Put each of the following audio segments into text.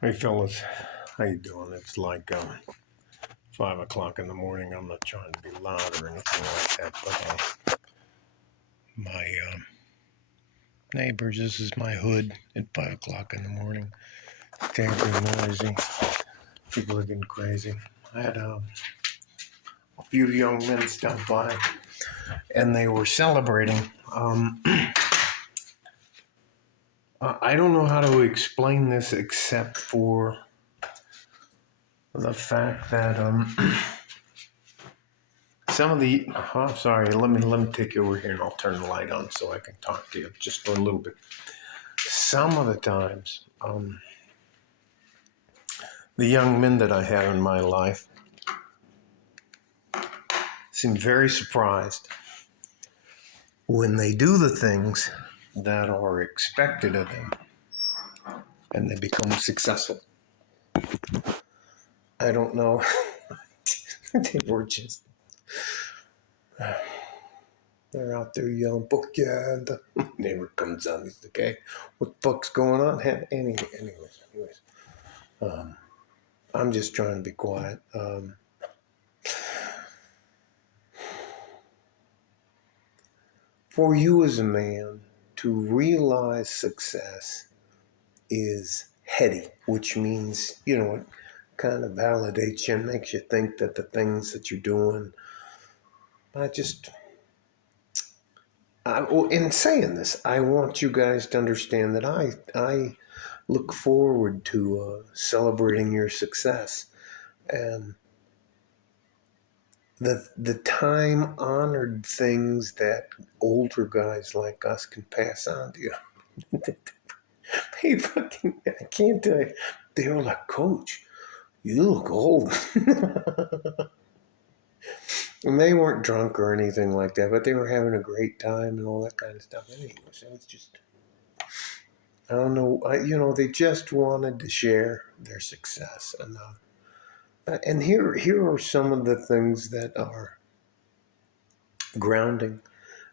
Hey fellas, how you doing? It's like 5 o'clock in the morning. I'm not trying to be loud or anything like that, but my neighbors, this is my hood at 5 o'clock in the morning. It's terribly noisy. People are getting crazy. I had a few young men stop by, and they were celebrating. I don't know how to explain this except for the fact that some of the, oh, sorry, let me take you over here and I'll turn the light on so I can talk to you just for a little bit. Some of the times, the young men that I have in my life seem very surprised when they do the things that are expected of them and they become successful. I don't know. They were just, they're out there yelling, book, yeah, and the neighbor comes on, he's like, hey, what the fuck's going on? Anyways. I'm just trying to be quiet. For you as a man to realize success is heady, which means, it kind of validates you and makes you think that the things that you're doing, in saying this, I want you guys to understand that I look forward to celebrating your success and the time honored things that older guys like us can pass on to you. Hey, fucking, I can't tell you. They were like, Coach, you look old. And they weren't drunk or anything like that, but they were having a great time and all that kind of stuff. Anyway, so it's just, I don't know, they just wanted to share their success. And here are some of the things that are grounding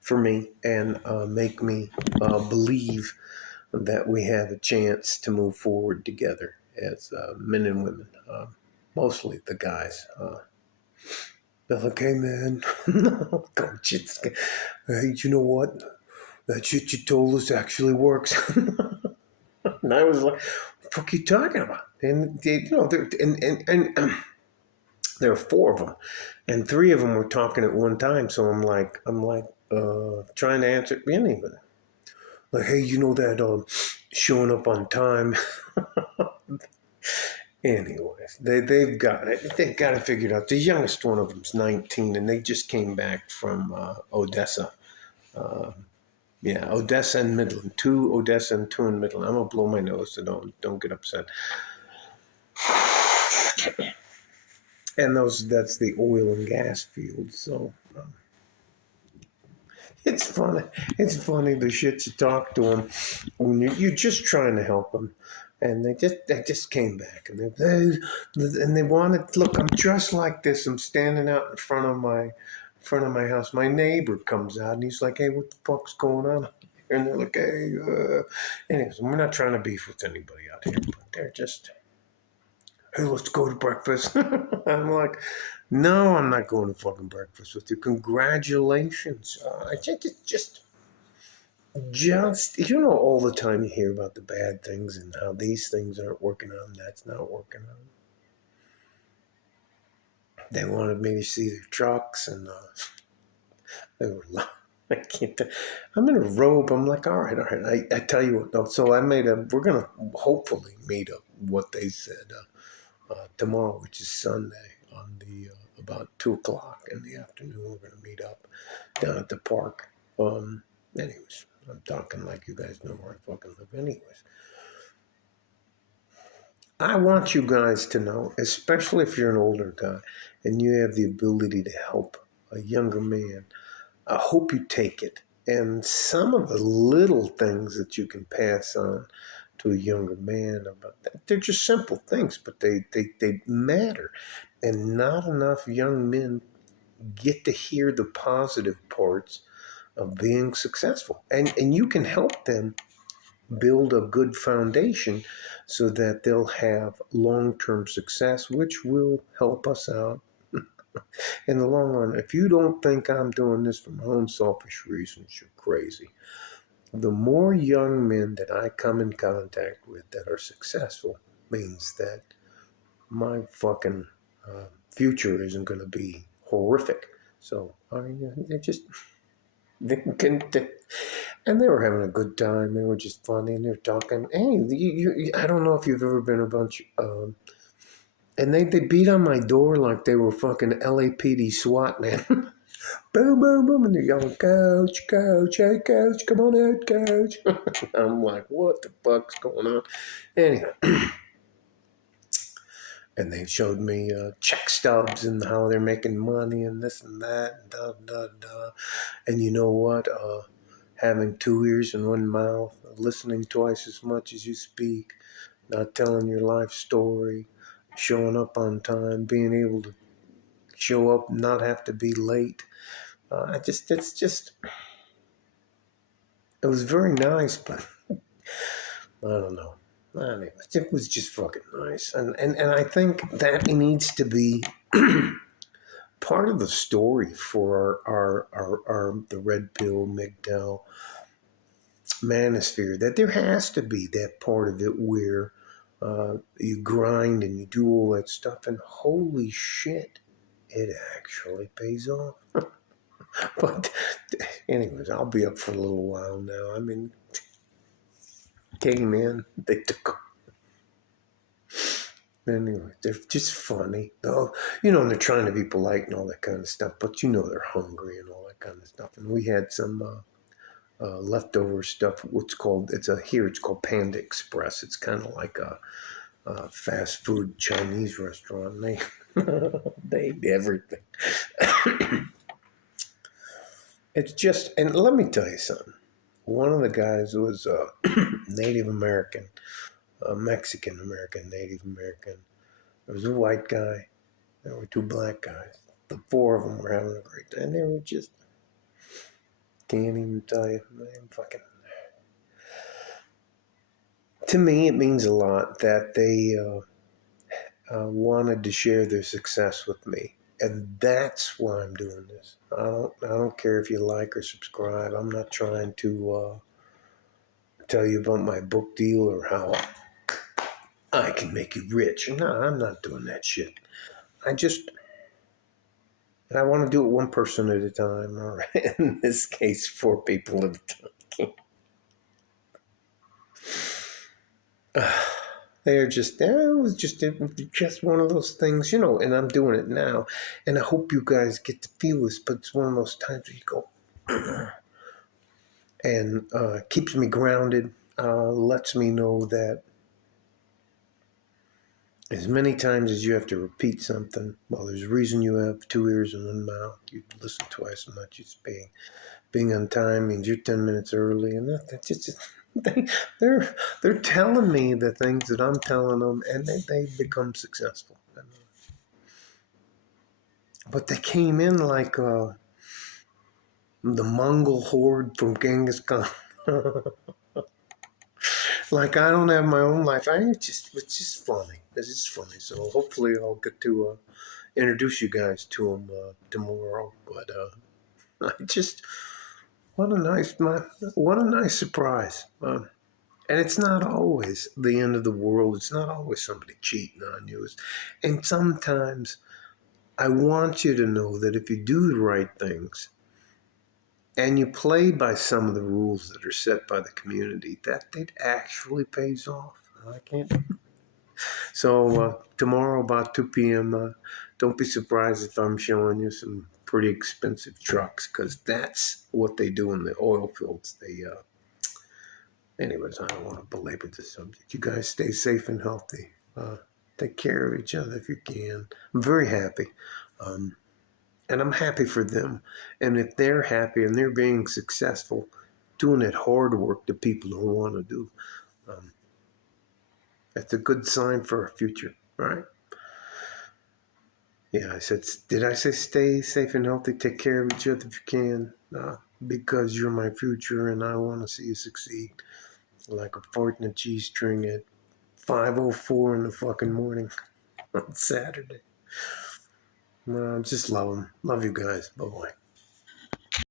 for me and make me believe that we have a chance to move forward together as men and women, mostly the guys. They're like, hey man, coach, hey, you know what? That shit you told us actually works. And I was like, what the fuck are you talking about? And they, there were four of them, and three of them were talking at one time. So trying to answer any of it. Like, hey, you know that showing up on time. Anyways, they've got it figured out. The youngest one of them's 19, and they just came back from Odessa. Uh, yeah, Odessa and Midland. Two Odessa and two in Midland. I'm gonna blow my nose, so don't get upset. And that's the oil and gas field. So it's funny. It's funny the shit you talk to them when you're just trying to help them. And they just came back and they wanted, look, I'm dressed like this. I'm standing out in front of my house. My neighbor comes out and he's like, hey, what the fuck's going on? And they're like, hey, anyways, we're not trying to beef with anybody out here, but they're just, hey, let's go to breakfast. I'm like, no, I'm not going to fucking breakfast with you. Congratulations. I think it's just, all the time you hear about the bad things and how these things aren't working on, that's not working on. They wanted me to see their trucks and they were like, I can't. I'm in a robe. I'm like, all right. I tell you what, though. So we're going to hopefully meet up what they said tomorrow, which is Sunday, on the about 2 o'clock in the afternoon. We're going to meet up down at the park. Anyways, I'm talking like you guys know where I fucking live. Anyways, I want you guys to know, especially if you're an older guy and you have the ability to help a younger man, I hope you take it. And some of the little things that you can pass on to a younger man about that, they're just simple things, but they matter. And not enough young men get to hear the positive parts of being successful. And you can help them build a good foundation so that they'll have long-term success, which will help us out in the long run. If you don't think I'm doing this for my own selfish reasons, you're crazy. The more young men that I come in contact with that are successful means that my fucking future isn't going to be horrific. So I mean, it just they can, and they were having a good time. They were just funny, and they're talking. Hey, I don't know if you've ever been a bunch. And they beat on my door like they were fucking LAPD SWAT, man. Boom, boom, boom, and they're yelling, "Coach, coach, hey, coach, come on out, coach." I'm like, what the fuck's going on? Anyway, and they showed me check stubs and how they're making money and this and that, and da da da. And you know what? Having 2 ears and 1 mouth, listening twice as much as you speak, not telling your life story, showing up on time, being able to show up, not have to be late. It was very nice, but I don't know. Anyway, it was just fucking nice. And I think that needs to be part of the story for our the red pill MGTOW manosphere, that there has to be that part of it where you grind and you do all that stuff, and holy shit, it actually pays off. But anyways, I'll be up for a little while now. I mean, came in, they took. Anyway, they're just funny. Oh, and they're trying to be polite and all that kind of stuff, but they're hungry and all that kind of stuff. And we had some leftover stuff. It's called Panda Express. It's kind of like a fast food Chinese restaurant. They eat everything. It's just, and let me tell you something. One of the guys was Native American, Mexican American, Native American. There was a white guy. There were two black guys. The four of them were having a great time. They were just, can't even tell you, man, fucking. To me, it means a lot that they wanted to share their success with me, and that's why I'm doing this. I don't care if you like or subscribe. I'm not trying to tell you about my book deal or how I can make you rich. No, I'm not doing that shit. I want to do it one person at a time, or in this case, 4 people at a time. They're just, it was just one of those things, and I'm doing it now. And I hope you guys get to feel this, but it's one of those times where you go, and keeps me grounded, lets me know that as many times as you have to repeat something, well, there's a reason you have 2 ears and 1 mouth. You listen twice as much as being on time means you're 10 minutes early, and that just they're telling me the things that I'm telling them, and they become successful. I mean, but they came in like the Mongol horde from Genghis Khan. Like I don't have my own life. It's just funny. It's just funny. So hopefully I'll get to introduce you guys to them tomorrow. But I just what a nice surprise. And it's not always the end of the world. It's not always somebody cheating on you. And sometimes I want you to know that if you do the right things and you play by some of the rules that are set by the community, that it actually pays off. I can't. So tomorrow about 2 p.m., don't be surprised if I'm showing you some pretty expensive trucks, because that's what they do in the oil fields. Anyways, I don't want to belabor the subject. You guys stay safe and healthy. Take care of each other if you can. I'm very happy. And I'm happy for them. And if they're happy and they're being successful, doing that hard work that people don't want to do, that's a good sign for our future, right? Yeah, did I say stay safe and healthy? Take care of each other if you can, because you're my future and I want to see you succeed. like a fart in a G-string at 5:04 in the fucking morning on Saturday. Just love them. Love you guys. Bye-bye.